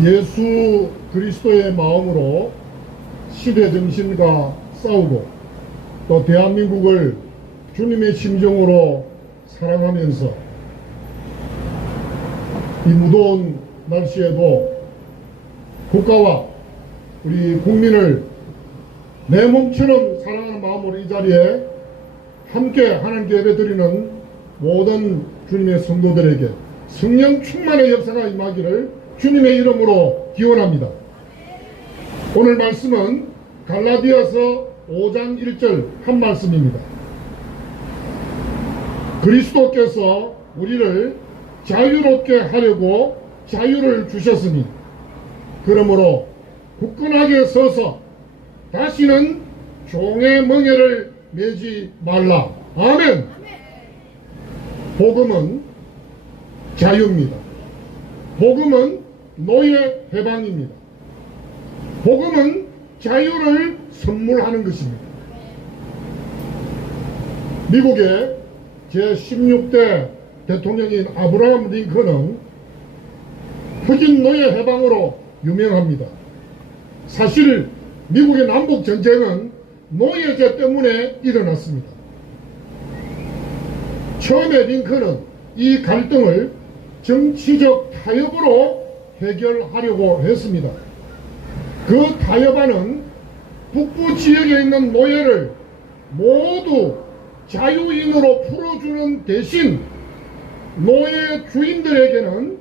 예수 그리스도의 마음으로 시대 정신과 싸우고 또 대한민국을 주님의 심정으로 사랑하면서 이 무더운 날씨에도 국가와 우리 국민을 내 몸처럼 사랑하는 마음으로 이 자리에 함께 하나님께 예배드리는 모든 주님의 성도들에게 성령 충만의 역사가 임하기를 주님의 이름으로 기원합니다. 오늘 말씀은 갈라디아서 5장 1절 한 말씀입니다. 그리스도께서 우리를 자유롭게 하려고 자유를 주셨으니 그러므로 굳건하게 서서 다시는 종의 멍에를 매지 말라. 아멘. 복음은 자유입니다. 복음은 노예 해방입니다. 복음은 자유를 선물하는 것입니다. 미국의 제16대 대통령인 아브라함 링컨은 흑인 노예 해방으로 유명합니다. 사실 미국의 남북 전쟁은 노예제 때문에 일어났습니다. 처음에 링컨은 이 갈등을 정치적 타협으로 해결하려고 했습니다. 그 타협안은 북부 지역에 있는 노예를 모두 자유인으로 풀어주는 대신 노예 주인들에게는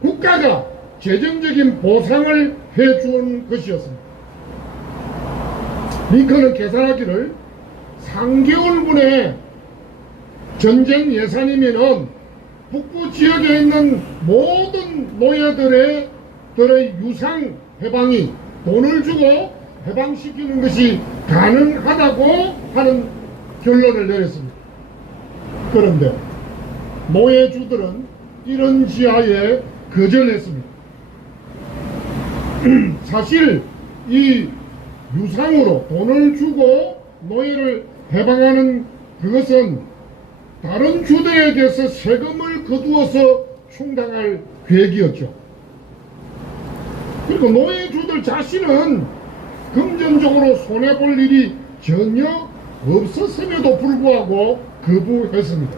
국가가 재정적인 보상을 해주는 것이었습니다. 링컨은 계산하기를 3개월분의 전쟁 예산이면은 북부 지역에 있는 모든 노예들의 유상 해방이 돈을 주고 해방시키는 것이 가능하다고 하는 결론을 내렸습니다. 그런데 노예주들은 이런 지하에 거절했습니다. 사실 이 유상으로 돈을 주고 노예를 해방하는 그것은 다른 주들에게서 세금을 거두어서 충당할 계획이었죠. 그리고 노예주들 자신은 금전적으로 손해볼 일이 전혀 없었음에도 불구하고 거부했습니다.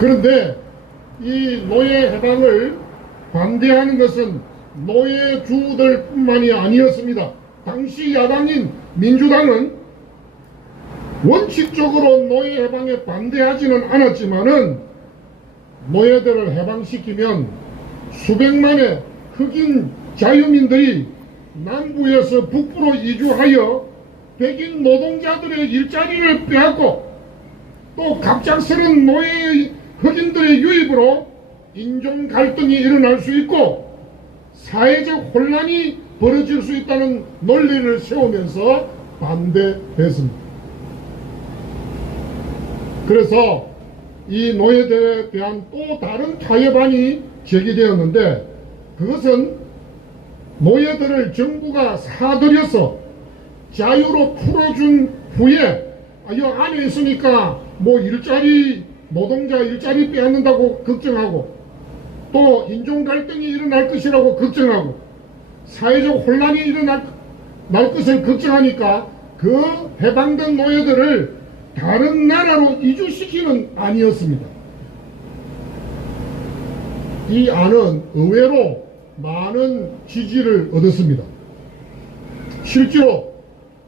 그런데 이 노예 해방을 반대하는 것은 노예주들 뿐만이 아니었습니다. 당시 야당인 민주당은 원칙적으로 노예 해방에 반대하지는 않았지만은 노예들을 해방시키면 수백만의 흑인 자유민들이 남부에서 북부로 이주하여 백인 노동자들의 일자리를 빼앗고 또 갑작스런 노예 흑인들의 유입으로 인종 갈등이 일어날 수 있고 사회적 혼란이 벌어질 수 있다는 논리를 세우면서 반대했습니다. 그래서 이 노예들에 대한 또 다른 타협안이 제기되었는데 그것은 노예들을 정부가 사들여서 자유로 풀어준 후에 이 안에 있으니까 뭐 일자리 노동자 일자리 빼앗는다고 걱정하고 또 인종 갈등이 일어날 것이라고 걱정하고 사회적 혼란이 일어날 것을 걱정하니까 그 해방된 노예들을 다른 나라로 이주시키는 안이었습니다. 이 안은 의외로 많은 지지를 얻었습니다. 실제로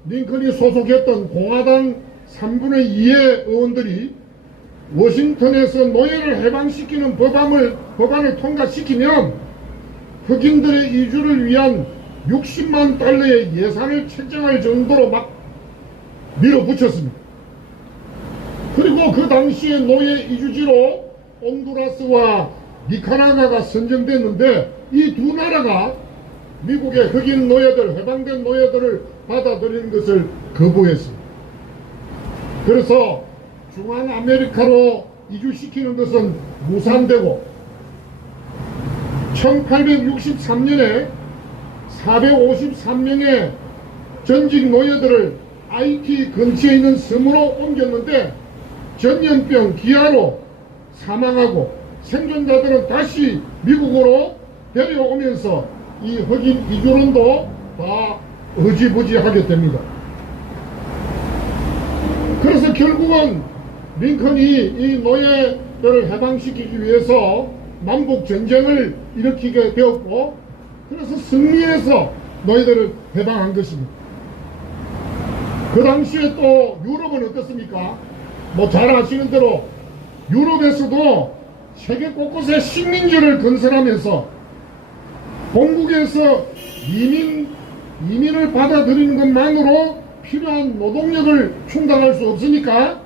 링컨이 소속했던 공화당 3분의 2의 의원들이 워싱턴에서 노예를 해방시키는 법안을 통과시키면 흑인들의 이주를 위한 60만 달러의 예산을 책정할 정도로 막 밀어붙였습니다. 그리고 그 당시에 노예 이주지로 온두라스와 니카라과가 선정됐는데 이 두 나라가 미국의 흑인 노예들, 해방된 노예들을 받아들이는 것을 거부했습니다. 그래서 중앙아메리카로 이주시키는 것은 무산되고 1863년에 453명의 전직 노예들을 IT 근처에 있는 섬으로 옮겼는데 전염병 기아로 사망하고 생존자들은 다시 미국으로 데려오면서 이 흑인 이주론도 다 허지부지하게 됩니다. 그래서 결국은 링컨이 이 노예들을 해방시키기 위해서 남북 전쟁을 일으키게 되었고, 그래서 승리해서 노예들을 해방한 것입니다. 그 당시에 또 유럽은 어떻습니까? 뭐 잘 아시는 대로 유럽에서도 세계 곳곳에 식민지를 건설하면서 본국에서 이민을 받아들이는 것만으로 필요한 노동력을 충당할 수 없으니까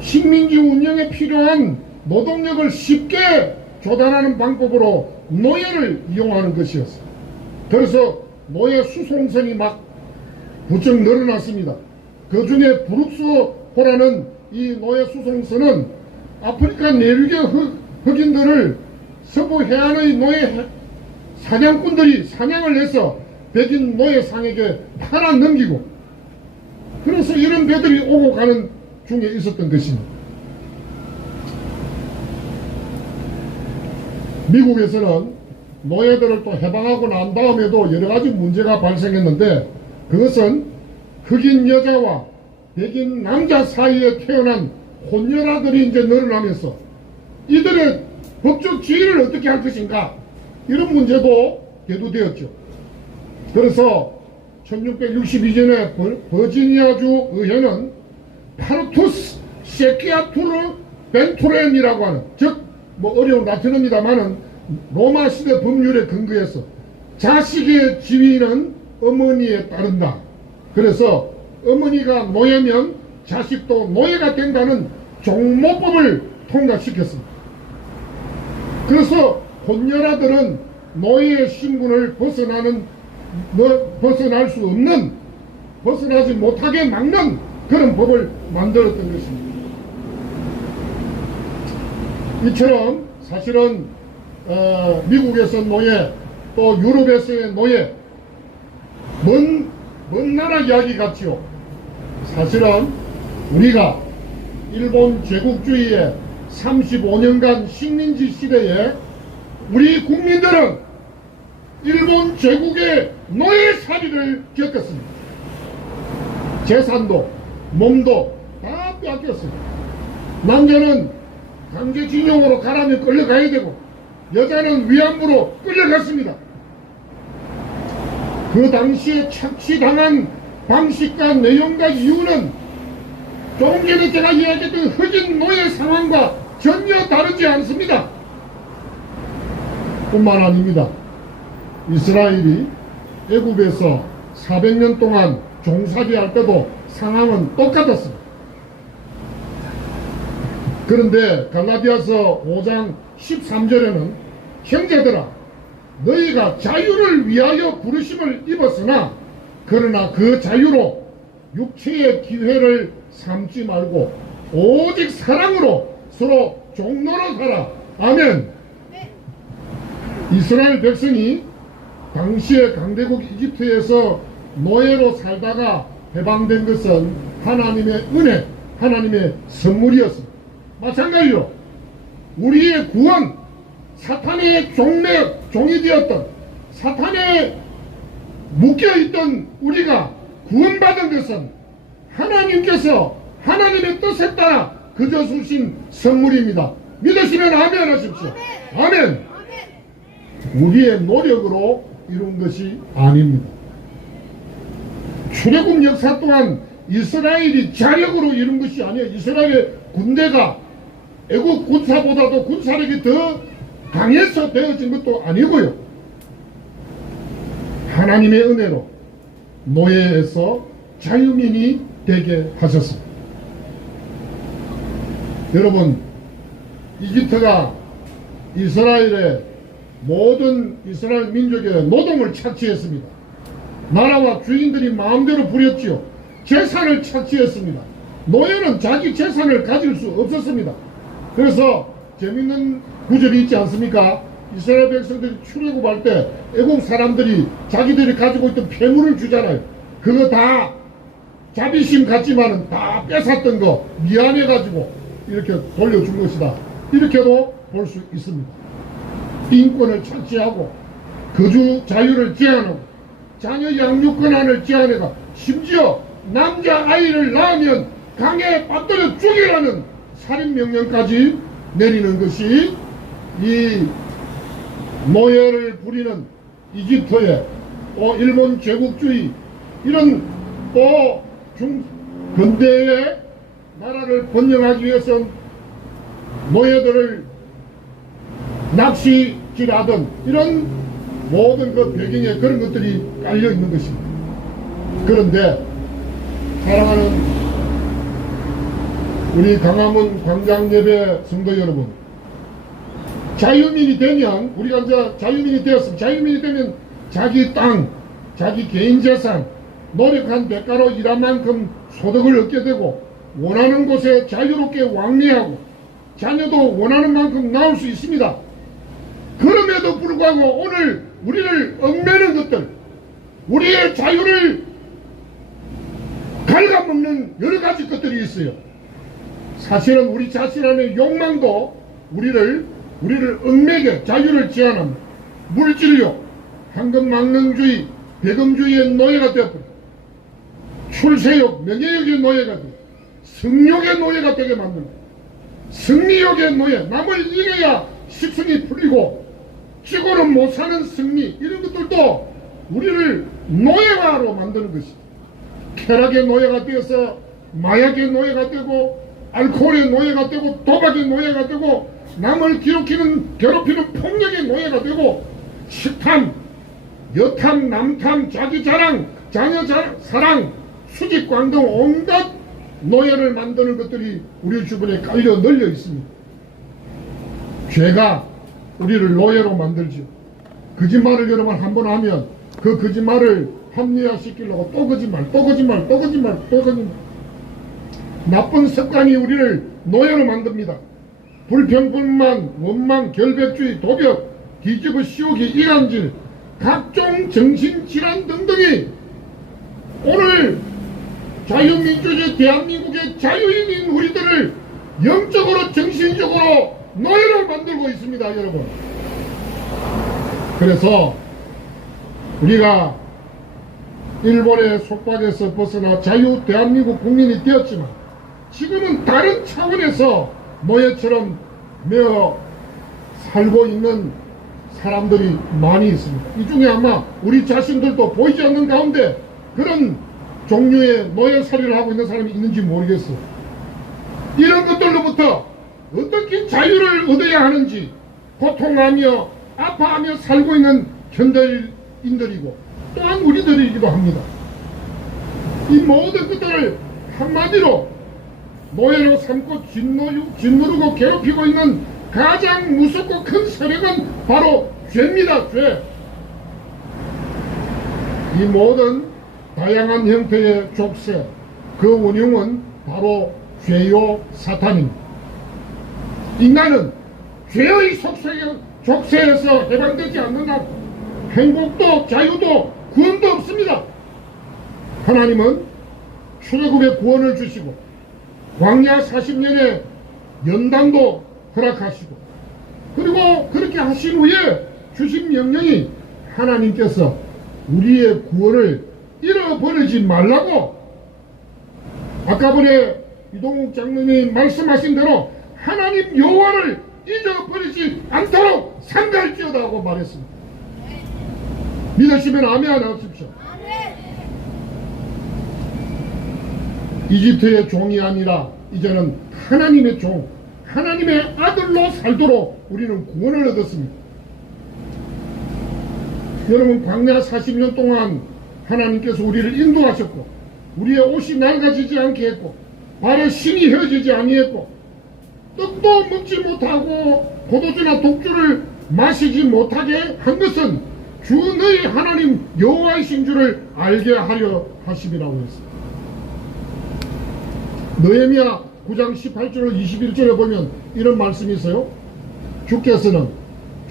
식민지 운영에 필요한 노동력을 쉽게 조달하는 방법으로 노예를 이용하는 것이었어요. 그래서 노예 수송선이 막 부쩍 늘어났습니다. 그 중에 브룩스호라는 이 노예 수송선은 아프리카 내륙의 흑인들을 서부 해안의 노예 사냥꾼들이 사냥을 해서 백인 노예상에게 팔아 넘기고, 그래서 이런 배들이 오고 가는 중에 있었던 것입니다. 미국에서는 노예들을 또 해방하고 난 다음에도 여러 가지 문제가 발생했는데, 그것은 흑인 여자와 백인 남자 사이에 태어난 혼혈아들이 이제 늘어나면서 이들의 법적 지위를 어떻게 할 것인가, 이런 문제도 대두되었죠. 그래서 1662년에 버지니아주 의회는 파르투스 세키아투르 벤토렘이라고 하는, 즉 뭐 어려운 라틴어입니다만은 로마 시대 법률에 근거해서 자식의 지위는 어머니에 따른다. 그래서 어머니가 노예면 자식도 노예가 된다는 종모법을 통과시켰습니다. 그래서 혼혈아들은 노예의 신분을 벗어날 수 없는, 벗어나지 못하게 막는 그런 법을 만들었던 것입니다. 이처럼 사실은 미국에서 노예, 또 유럽에서의 노예, 먼 나라 이야기 같지요. 사실은 우리가 일본 제국주의의 35년간 식민지 시대에 우리 국민들은 일본 제국의 노예살이를 겪었습니다. 재산도 몸도 다 빼앗겼습니다. 남자는 강제징용으로 가라면 끌려가야 되고 여자는 위안부로 끌려갔습니다. 그 당시에 착취당한 방식과 내용과 이유는 조금 전에 제가 이야기했던 흑인 노예 상황과 전혀 다르지 않습니다. 뿐만 아닙니다. 이스라엘이 애굽에서 400년 동안 종살이할 때도 상황은 똑같았습니다. 그런데 갈라디아서 5장 13절에는 형제들아 너희가 자유를 위하여 부르심을 입었으나 그러나 그 자유로 육체의 기회를 삼지 말고 오직 사랑으로 서로 종로로 살아. 아멘. 이스라엘 백성이 당시의 강대국 이집트에서 노예로 살다가 해방된 것은 하나님의 은혜, 하나님의 선물이었습니다. 마찬가지로 우리의 구원, 사탄의 종이 되었던, 사탄에 묶여있던 우리가 구원받은 것은 하나님께서 하나님의 뜻에 따라 그저 주신 선물입니다. 믿으시면 아멘 하십시오. 아멘. 우리의 노력으로 이룬 것이 아닙니다. 출애굽 역사 또한 이스라엘이 자력으로 이룬 것이 아니에요. 이스라엘의 군대가 애국 군사보다도 군사력이 더 강해서 되어진 것도 아니고요. 하나님의 은혜로 노예에서 자유민이 되게 하셨습니다. 여러분, 이집트가 이스라엘의 모든 이스라엘 민족의 노동을 착취했습니다. 나라와 주인들이 마음대로 부렸지요. 재산을 착취했습니다. 노예는 자기 재산을 가질 수 없었습니다. 그래서 재밌는 구절이 있지 않습니까? 이스라엘 백성들이 출애굽할 때 애국 사람들이 자기들이 가지고 있던 폐물을 주잖아요. 그거 다 자비심 같지만은 다 뺏었던 거 미안해가지고 이렇게 돌려준 것이다. 이렇게도 볼 수 있습니다. 인권을 착취하고 거주 자유를 제한하고 자녀 양육 권한을 제한해가 심지어 남자아이를 낳으면 강에 빠뜨려 죽이라는 살인명령까지 내리는 것이 이 노예를 부리는 이집트의 또 일본 제국주의 이런 또 근대의 나라를 번영하기 위해서 노예들을 낚시질하던 이런 모든 그 배경에 그런 것들이 깔려 있는 것입니다. 그런데 사랑하는 우리 강화문 광장예배 성도 여러분, 자유민이 되면 우리가 이제 자유민이 되었습니다. 자유민이 되면 자기 땅, 자기 개인 재산, 노력한 대가로 일한 만큼 소득을 얻게 되고 원하는 곳에 자유롭게 왕래하고 자녀도 원하는 만큼 낳을 수 있습니다. 그럼에도 불구하고 오늘 우리를 얽매는 것들, 우리의 자유를 갉아먹는 여러 가지 것들이 있어요. 사실은 우리 자신 안의 욕망도 우리를 얽매게 자유를 제한합니다. 물질욕, 황금망령주의, 배금주의의 노예가 되어버립니다. 출세욕, 명예욕의 노예가 되고 성욕의 노예가 되게 만듭니다. 승리욕의 노예, 남을 이겨야 식성이 풀리고 지고는 못 사는 승리, 이런 것들도 우리를 노예화로 만드는 것입니다. 쾌락의 노예가 되어서 마약의 노예가 되고 알코올의 노예가 되고 도박의 노예가 되고 남을 괴롭히는 폭력의 노예가 되고 식탐, 여탐, 남탐, 자기 자랑, 자녀 사랑, 수직광 등 온갖 노예를 만드는 것들이 우리 주변에 깔려 널려 있습니다. 죄가 우리를 노예로 만들죠. 거짓말을 여러분 한번 하면 그 거짓말을 합리화시키려고 또 거짓말, 또 거짓말, 또 거짓말, 또 거짓말. 나쁜 습관이 우리를 노예로 만듭니다. 불평불만, 원망, 결백주의, 도벽, 뒤집어 씌우기, 이간질, 각종 정신질환 등등이 오늘 자유민주주의 대한민국의 자유인인 우리들을 영적으로 정신적으로 노예로 만들고 있습니다, 여러분. 그래서 우리가 일본의 속박에서 벗어나 자유 대한민국 국민이 되었지만 지금은 다른 차원에서 노예처럼 매어 살고 있는 사람들이 많이 있습니다. 이 중에 아마 우리 자신들도 보이지 않는 가운데 그런 종류의 노예살이를 하고 있는 사람이 있는지 모르겠어요. 이런 것들로부터 어떻게 자유를 얻어야 하는지 고통하며 아파하며 살고 있는 현대인들이고 또한 우리들이기도 합니다. 이 모든 것들을 한마디로 노예로 삼고 짓누르고 괴롭히고 있는 가장 무섭고 큰 세력은 바로 죄입니다. 죄. 이 모든 다양한 형태의 족쇄, 그 원흉은 바로 죄요 사탄입니다. 인간은 죄의 족쇄에서 해방되지 않는 한 행복도 자유도 구원도 없습니다. 하나님은 출애굽의 구원을 주시고 광야 40년의 연단도 허락하시고 그리고 그렇게 하신 후에 주신 명령이 하나님께서 우리의 구원을 잃어버리지 말라고 아까 전에 이동욱 장로님이 말씀하신 대로 하나님 여호와를 잊어버리지 않도록 삼갈지어다 하고 말했습니다. 믿으시면 아멘 하십시오. 이집트의 종이 아니라 이제는 하나님의 종, 하나님의 아들로 살도록 우리는 구원을 얻었습니다. 여러분 광야 40년 동안 하나님께서 우리를 인도하셨고 우리의 옷이 낡아지지 않게 했고 발에 신이 휘어지지 아니했고 떡도 먹지 못하고 포도주나 독주를 마시지 못하게 한 것은 주 너희 하나님 여호와이신 줄을 알게 하려 하심이라고 했습니다. 느헤미야 9장 18절 21절에 보면 이런 말씀이 있어요. 주께서는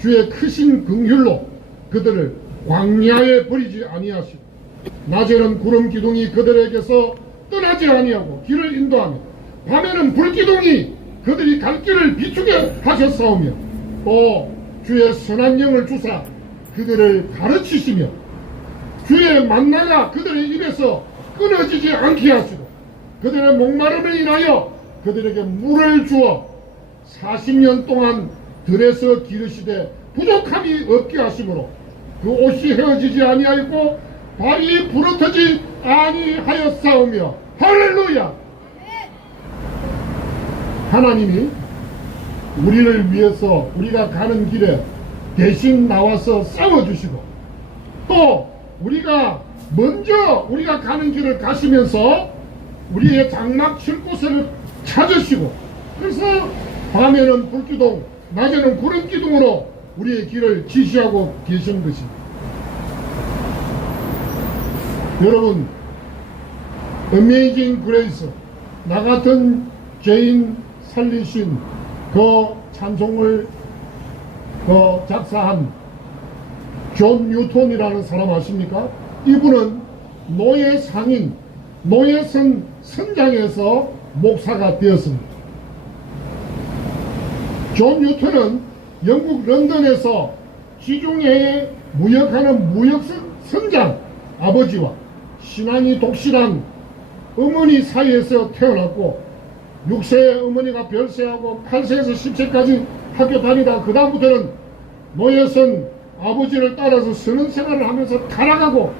주의 크신 긍휼로 그들을 광야에 버리지 아니하시고 낮에는 구름 기둥이 그들에게서 떠나지 아니하고 길을 인도하며 밤에는 불기둥이 그들이 갈 길을 비추게 하셨사오며 또 주의 선한 영을 주사 그들을 가르치시며 주의 만나가 그들의 입에서 끊어지지 않게 하시고 그들의 목마름을 인하여 그들에게 물을 주어 40년 동안 들에서 기르시되 부족함이 없게 하심으로 그 옷이 헤어지지 아니하였고 발이 부러뜨지 아니하였사오며 할렐루야. 하나님이 우리를 위해서 우리가 가는 길에 대신 나와서 싸워주시고 또 우리가 먼저 우리가 가는 길을 가시면서 우리의 장막 칠 곳을 찾으시고 그래서 밤에는 불기둥 낮에는 구름기둥으로 우리의 길을 지시하고 계신 것입니다. 여러분, 어메이징 그레이스 나 같은 죄인 살리신 그 찬송을 작사한 존 뉴턴이라는 사람 아십니까? 이분은 노예 상인, 노예선 선장에서 목사가 되었습니다. 존 뉴턴은 영국 런던에서 지중해에 무역하는 무역선장 아버지와 신앙이 독실한 어머니 사이에서 태어났고 6세에 어머니가 별세하고 8세에서 10세까지 학교 다니다 그 다음부터는 노예선 아버지를 따라서 선원 생활을 하면서 타락하고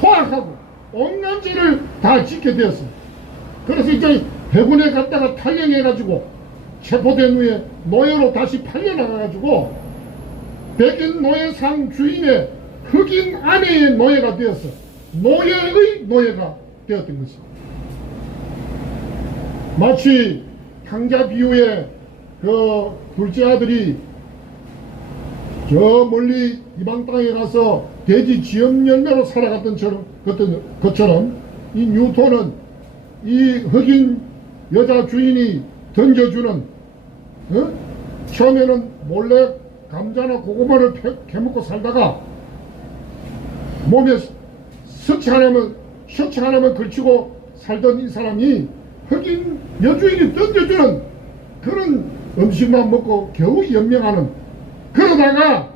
포악하고 온갖 죄를 다 짓게 되었습니다. 그래서 이제 해군에 갔다가 탈영해가지고 체포된 후에 노예로 다시 팔려나가가지고 백인 노예상 주인의 흑인 아내의 노예가 되어서 노예의 노예가 되었던 것입니다. 마치 탕자 비유의 그 둘째 아들이 저 멀리 이방 땅에 가서 돼지 지엄 열매로 살아갔던 것처럼 이 뉴턴은 이 흑인 여자 주인이 던져주는 처음에는 몰래 감자나 고구마를 캐먹고 살다가 몸에 셔츠 하나만 걸치고 살던 이 사람이 흑인 여주인이 던져주는 그런 음식만 먹고 겨우 연명하는, 그러다가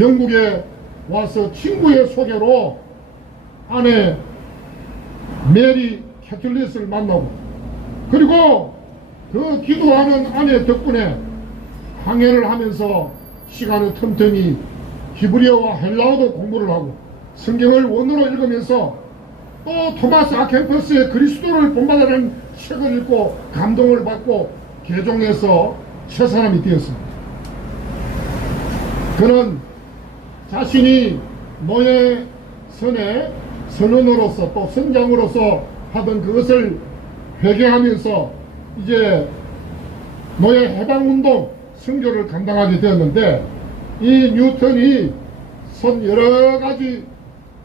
영국에 와서 친구의 소개로 아내 메리 캐틀릿을 만나고, 그리고 그 기도하는 아내 덕분에 항해를 하면서 시간을 틈틈이 히브리어와 헬라어도 공부를 하고 성경을 원어로 읽으면서 또 토마스 아켄퍼스의 그리스도를 본받으라는 책을 읽고 감동을 받고 개종해서 새 사람이 되었습니다. 그는 자신이 노예선의 선원으로서 또 선장으로서 하던 그것을 회개하면서 이제 노예 해방운동 선교를 감당하게 되었는데, 이 뉴턴이 쓴 여러가지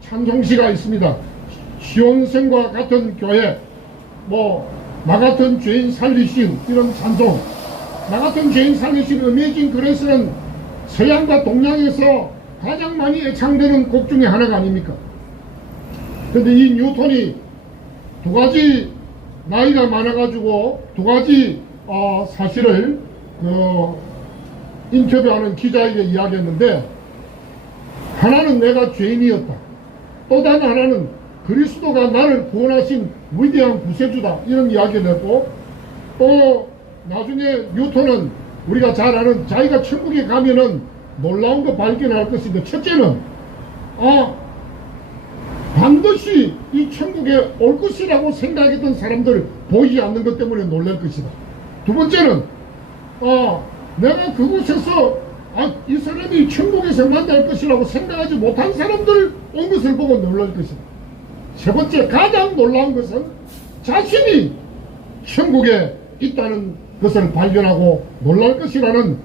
찬송시가 있습니다. 시온성과 같은 교회, 나 같은 죄인 살리신 이런 찬송, 나 같은 죄인 살리신 어메이징 그레이스는 서양과 동양에서 가장 많이 애창되는 곡 중에 하나가 아닙니까? 근데 이 뉴턴이 두 가지 나이가 많아가지고 두 가지 사실을 인터뷰하는 기자에게 이야기했는데, 하나는 내가 죄인이었다, 또 다른 하나는 그리스도가 나를 구원하신 위대한 구세주다, 이런 이야기를 했고, 또 나중에 뉴턴은 우리가 잘 아는 자기가 천국에 가면은 놀라운 거 발견할 것인데, 첫째는 반드시 이 천국에 올 것이라고 생각했던 사람들 보이지 않는 것 때문에 놀랄 것이다. 두 번째는 내가 그곳에서 이 사람이 천국에서 만날 것이라고 생각하지 못한 사람들 온 것을 보고 놀랄 것이다. 세 번째, 가장 놀라운 것은 자신이 천국에 있다는 것을 발견하고 놀랄 것이라는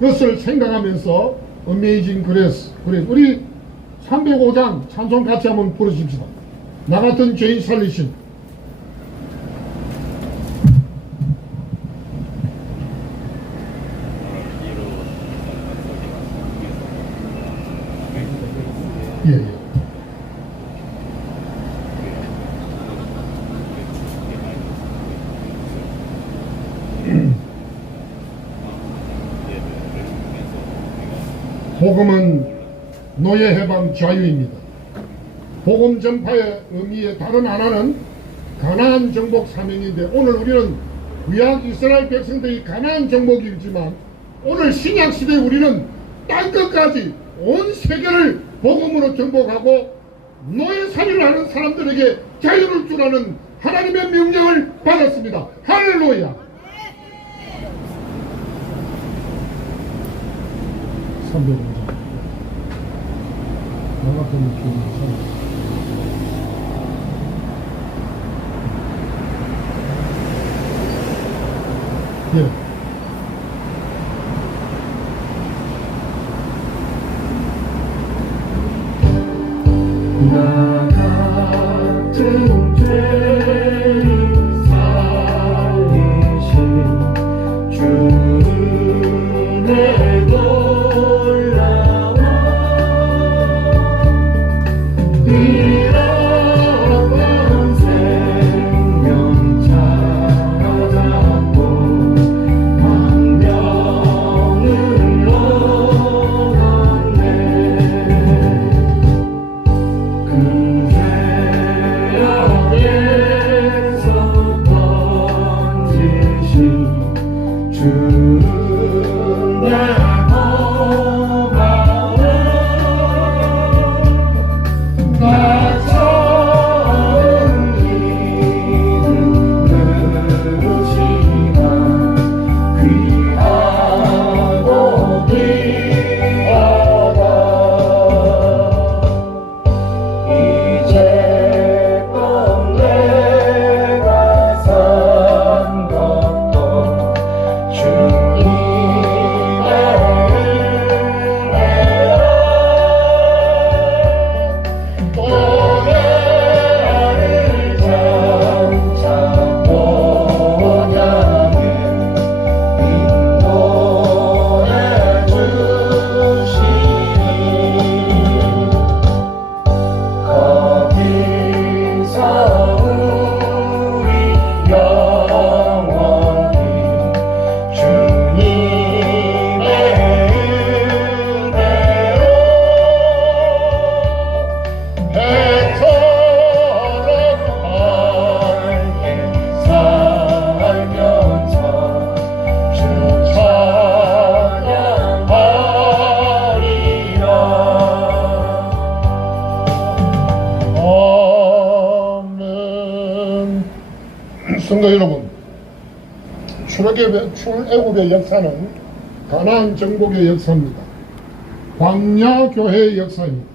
그것을 생각하면서 어메이징 그레이스, 우리 305장 찬송 같이 한번 부르십시다. 나 같은 죄인 살리신. 예. 복음은 노예 해방 자유입니다. 복음 전파의 의미의 다른 하나는 가나안 정복 사명인데, 오늘 우리는 구약 이스라엘 백성들이 가나안 정복이지만 오늘 신약 시대에 우리는 땅끝까지 온 세계를 복음으로 정복하고 노예살이를 하는 사람들에게 자유를 주라는 하나님의 명령을 받았습니다. 할렐루야. 305장 나 같은 느낌이 예. 나 같은 죄인 살리신 주의 놀라운 잃어버린 생명 찾아잡고 광명을 얻었네. 그 죄악에서 건지신 주의 고마워. 나 처음 믿음으로 지나 귀하고 귀하다. 이제껏 내가 산 것도 주님의 은혜라. 노래를 장차 모양에 인도해 주시니 거기서 우리 영원히 주님의 은혜로 배처럼 밝게 살면서 주 찬양하리라. 아멘. 성도 여러분, 출애굽의 역사는 가나안 정복의 역사입니다. 광야 교회의 역사입니다.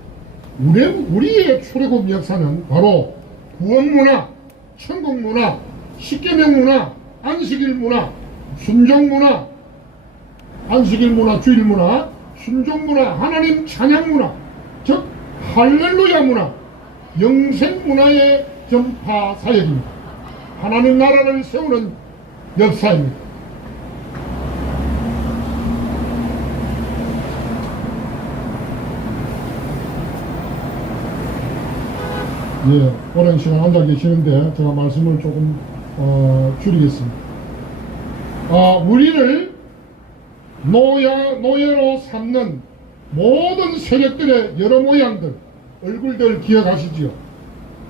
우리의 출애굽 역사는 바로 구원 문화, 천국 문화, 십계명 문화, 안식일 문화, 순종 문화, 안식일 문화, 주일 문화, 순종 문화, 하나님 찬양 문화, 즉 할렐루야 문화, 영생 문화의 전파 사역입니다. 하나님 나라를 세우는 역사입니다. 예, 오랜 시간 앉아 계시는데 제가 말씀을 조금 줄이겠습니다. 우리를 노예로 삼는 모든 세력들의 여러 모양들, 얼굴들 기억하시지요?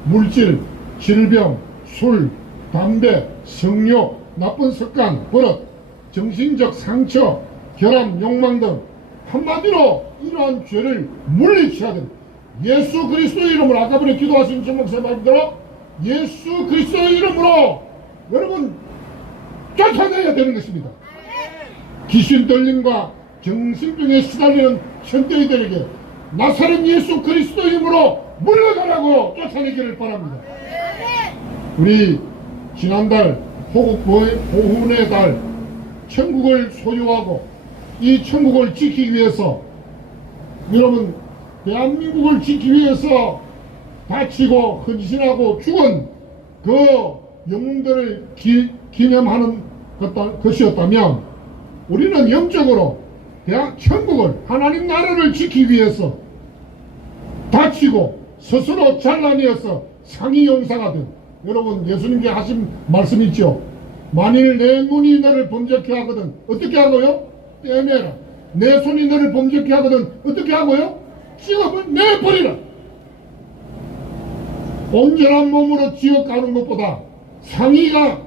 물질, 질병, 술, 담배, 성욕, 나쁜 습관, 버릇, 정신적 상처, 결함, 욕망 등 한마디로 이러한 죄를 물리쳐야 됩니다. 예수 그리스도의 이름으로, 아까 전에 기도하신 정 목사님 말대로 예수 그리스도의 이름으로 여러분 쫓아내야 되는 것입니다. 귀신 들림과 정신병에 시달리는 현대인들에게 나사렛 예수 그리스도 이름으로 물러가라고 쫓아내기를 바랍니다. 우리 지난달 호국 보훈의 달 천국을 소유하고 이 천국을 지키기 위해서, 여러분 대한민국을 지키기 위해서 다치고 헌신하고 죽은 그 영웅들을 기념하는 것이었다면, 우리는 영적으로 천국을, 하나님 나라를 지키기 위해서 다치고 스스로 잘라내어서 상위 용사가 된, 여러분 예수님께 하신 말씀 있죠? 만일 내 눈이 너를 범죄케 하거든 어떻게 하고요? 떼내라. 내 손이 너를 범죄케 하거든 어떻게 하고요? 찍어 내버리라. 온전한 몸으로 지옥 가는 것보다 상의가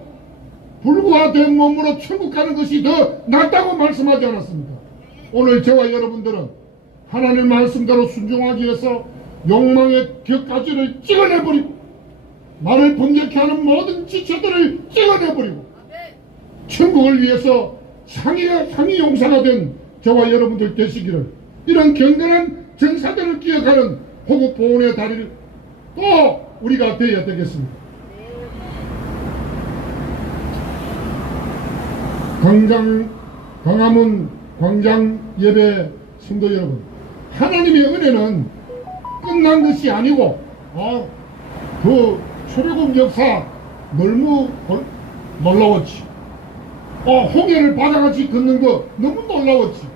불구화된 몸으로 천국 가는 것이 더 낫다고 말씀하지 않았습니까? 오늘 저와 여러분들은 하나님 말씀대로 순종하기 위해서 욕망의 격가지를 찍어내버리고 나를 범죄케 하는 모든 지체들을 찍어내버리고 천국을 위해서 상위 용사가 된 저와 여러분들 되시기를, 이런 경건한 전사들을 기억하는 호국 보훈의 다리를 또 우리가 되어야 되겠습니다. 광화문 광장 예배 성도 여러분, 하나님의 은혜는 끝난 것이 아니고 그 출애굽 역사 너무 놀라웠지. 홍해를 바다같이 걷는 거 너무 놀라웠지.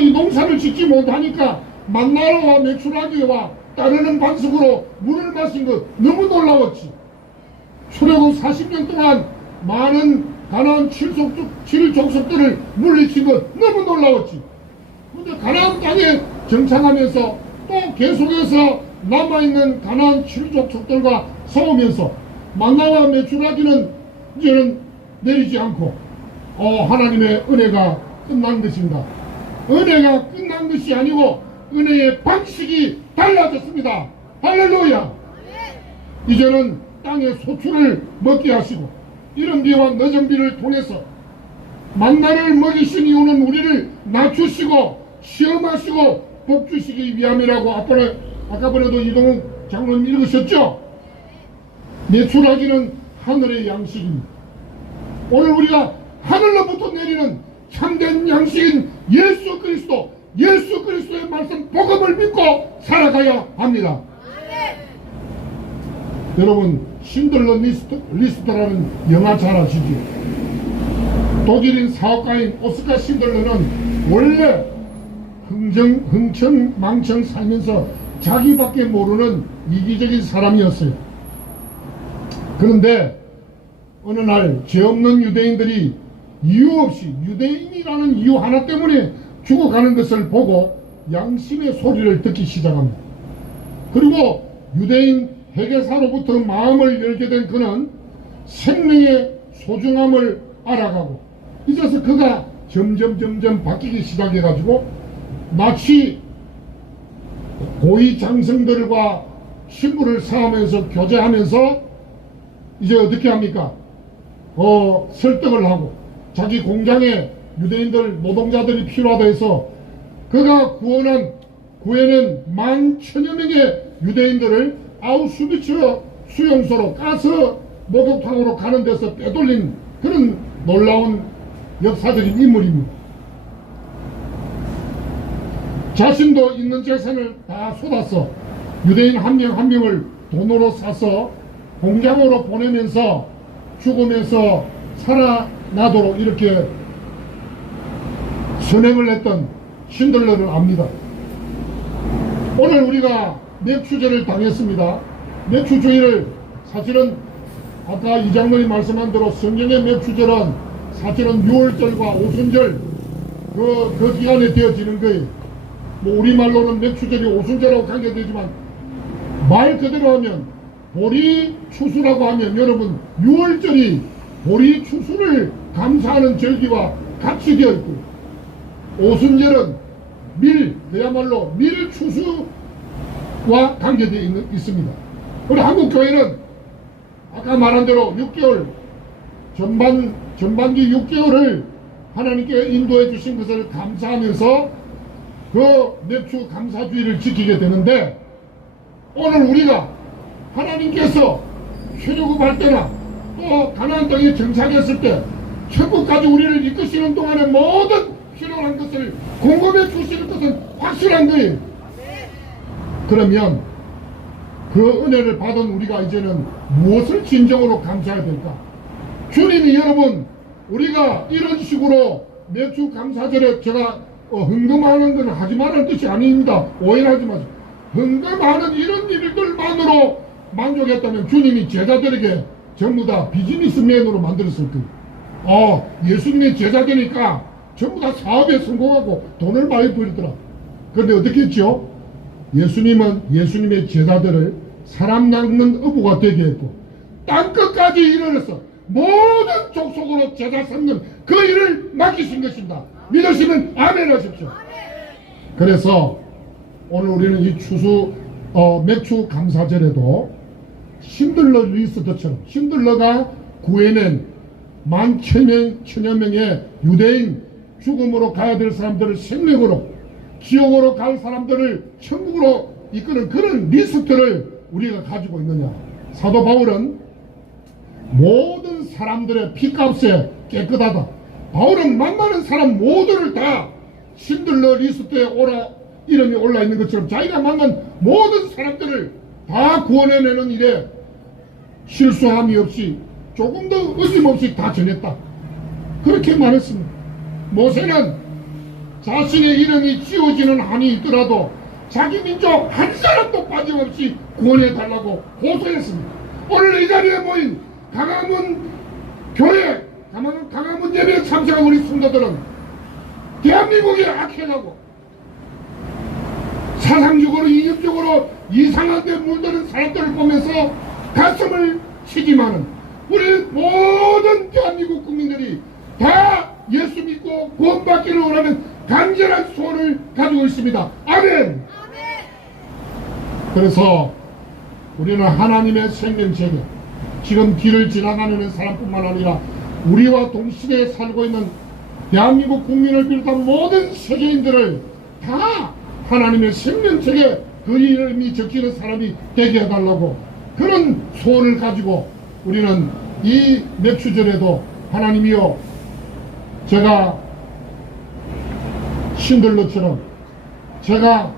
이 농사를 짓지 못하니까 만나라와 메추라기와 따르는 반석으로 물을 마신 거 너무 놀라웠지. 출애굽 40년 동안 많은 가나안 7족속들을 물리친 거 너무 놀라웠지. 그런데 가나안 땅에 정착하면서 또 계속해서 남아있는 가나안 7족속들과 싸우면서 만나와 메추라기는 이제는 내리지 않고 하나님의 은혜가 끝난 것입니다. 은혜가 끝난 것이 아니고 은혜의 방식이 달라졌습니다. 할렐루야. 이제는 땅의 소출을 먹게 하시고 이른 비와 늦은 비를 통해서 만나를 먹이신 이유는 우리를 낮추시고 시험하시고 복주시기 위함이라고 아까번에도 이동욱 장로님 읽으셨죠? 메추라기는 하늘의 양식입니다. 오늘 우리가 하늘로부터 내리는 참된 양식인 예수 그리스도의 말씀 복음을 믿고 살아가야 합니다. 여러분, 신들러 리스트라는 영화 잘 아시죠? 독일인 사업가인 오스카 신들러는 원래 흥청망청 살면서 자기밖에 모르는 이기적인 사람이었어요. 그런데 어느 날 죄 없는 유대인들이 이유 없이 유대인이라는 이유 하나 때문에 죽어가는 것을 보고 양심의 소리를 듣기 시작합니다. 그리고 유대인 회계사로부터 마음을 열게 된 그는 생명의 소중함을 알아가고 이제서 그가 점점 바뀌기 시작해가지고 마치 고위 장성들과 친구를 쌓으면서 교제하면서 이제 어떻게 합니까? 설득을 하고 자기 공장에 유대인들 노동자들이 필요하다 해서 그가 구해낸 11,000여 명의 유대인들을 아우슈비츠 수용소로 가스 목욕탕으로 가는 데서 빼돌린 그런 놀라운 역사적인 인물입니다. 자신도 있는 재산을 다 쏟아서 유대인 한 명 한 명을 돈으로 사서 공장으로 보내면서 죽으면서 살아나도록 이렇게 선행을 했던 신들러를 압니다. 오늘 우리가 맥추절을 당했습니다. 맥추주의를 사실은 아까 이 장로님 말씀한 대로 성경의 맥추절은 사실은 6월절과 오순절 그 기간에 되어지는 거예요. 뭐 우리말로는 맥추절이 오순절하고 관계되지만 말 그대로 하면 보리추수라고 하면 여러분 6월절이 보리추수를 감사하는 절기와 같이 되어 있고 오순절은 그야말로 밀추수와 관계되어 있습니다. 우리 한국교회는 아까 말한 대로 6개월 전반기 6개월을 하나님께 인도해 주신 것을 감사하면서 그 맥추 감사주의를 지키게 되는데 오늘 우리가 하나님께서 출애굽할 때나 또 가나안 땅에 정착했을 때 천국까지 우리를 이끄시는 동안에 모든 필요한 것을 공급해 주시는 것은 확실한 거예요. 그러면 그 은혜를 받은 우리가 이제는 무엇을 진정으로 감사해야 될까? 주님이 여러분 우리가 이런 식으로 맥주 감사절에 제가 헌금하는 건 하지 말라는 뜻이 아닙니다. 오해하지 마세요. 헌금하는 이런 일들만으로 만족했다면 주님이 제자들에게 전부 다 비즈니스맨으로 만들었을 거예요. 예수님의 제자되니까 전부 다 사업에 성공하고 돈을 많이 벌더라. 그런데 어떻게 했죠? 예수님은 예수님의 제자들을 사람 낚는 어부가 되게 했고 땅끝까지 이르러서 모든 족속으로 제자 삼는 그 일을 맡기신 것입니다. 믿으시면 아멘 하십시오. 그래서 오늘 우리는 이 맥주 감사절에도 신들러 리스트처럼 신들러가 구해낸 10,000여 명의 유대인 죽음으로 가야 될 사람들을 생명으로 지옥으로 갈 사람들을 천국으로 이끄는 그런 리스트를 우리가 가지고 있느냐. 사도 바울은 모든 사람들의 피값에 깨끗하다. 바울은 만나는 사람 모두를 다 신들러 리스트에 이름이 올라 있는 것처럼 자기가 만난 모든 사람들을 다 구원해내는 일에 실수함이 없이 조금도 어김없이 다 전했다. 그렇게 말했습니다. 모세는 자신의 이름이 지워지는 한이 있더라도 자기 민족 한 사람도 빠짐없이 구원해달라고 호소했습니다. 오늘 이 자리에 모인 강화문 교회, 강화문 예배에 참석한 우리 성도들은 대한민국에 악해가고 사상적으로 이념적으로 이상한 데 물드는 사람들을 보면서 가슴을 치지만은 우리 모든 대한민국 국민들이 다 예수 믿고 구원받기를 원하는 간절한 소원을 가지고 있습니다. 아멘. 그래서 우리는 하나님의 생명체계, 지금 길을 지나가는 사람뿐만 아니라 우리와 동시대에 살고 있는 대한민국 국민을 비롯한 모든 세계인들을 다 하나님의 생명책에 그 이름이 적히는 사람이 되게 해달라고 그런 소원을 가지고 우리는 이 맥주절에도 하나님이여, 제가 신들러처럼 제가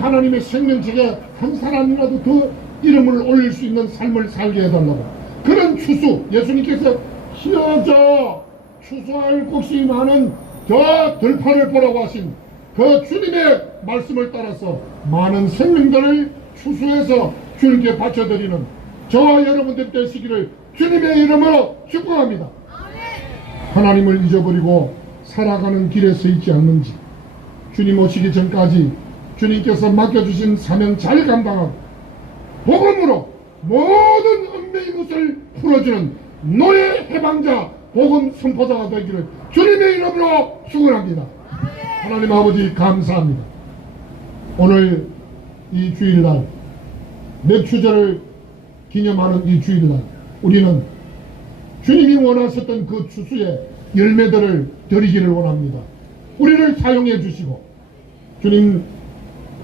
하나님의 생명책에 한 사람이라도 더 이름을 올릴 수 있는 삶을 살게 해달라고 그런 추수, 예수님께서 희어져 추수할 곳이 많은 저 들판을 보라고 하신 그 주님의 말씀을 따라서 많은 생명들을 추수해서 주님께 바쳐드리는 저와 여러분들 되시기를 주님의 이름으로 축복합니다. 하나님을 잊어버리고 살아가는 길에 서 있지 않는지, 주님 오시기 전까지 주님께서 맡겨주신 사명 잘 감당하고 복음으로 모든 얽매인 것을 풀어주는 노예 해방자 복음 선포자가 되기를 주님의 이름으로 축원합니다. 하나님 아버지 감사합니다. 오늘 이 주일날 맥주절을 기념하는 이 주일날 우리는 주님이 원하셨던 그 추수의 열매들을 드리기를 원합니다. 우리를 사용해 주시고 주님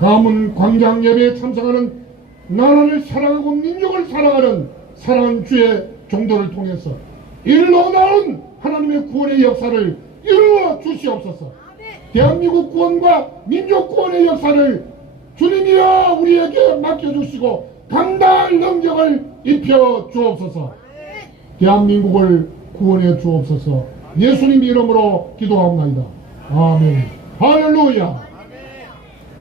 가문 광장 예배에 참석하는 나라를 사랑하고 민족을 사랑하는 사랑하는 주의 종도를 통해서 일로 나온 하나님의 구원의 역사를 이루어 주시옵소서. 대한민국 구원과 민족 구원의 역사를 주님이여 우리에게 맡겨주시고 감당할 능력을 입혀 주옵소서. 대한민국을 구원해 주옵소서. 예수님 이름으로 기도하옵나이다. 아멘. 할렐루야.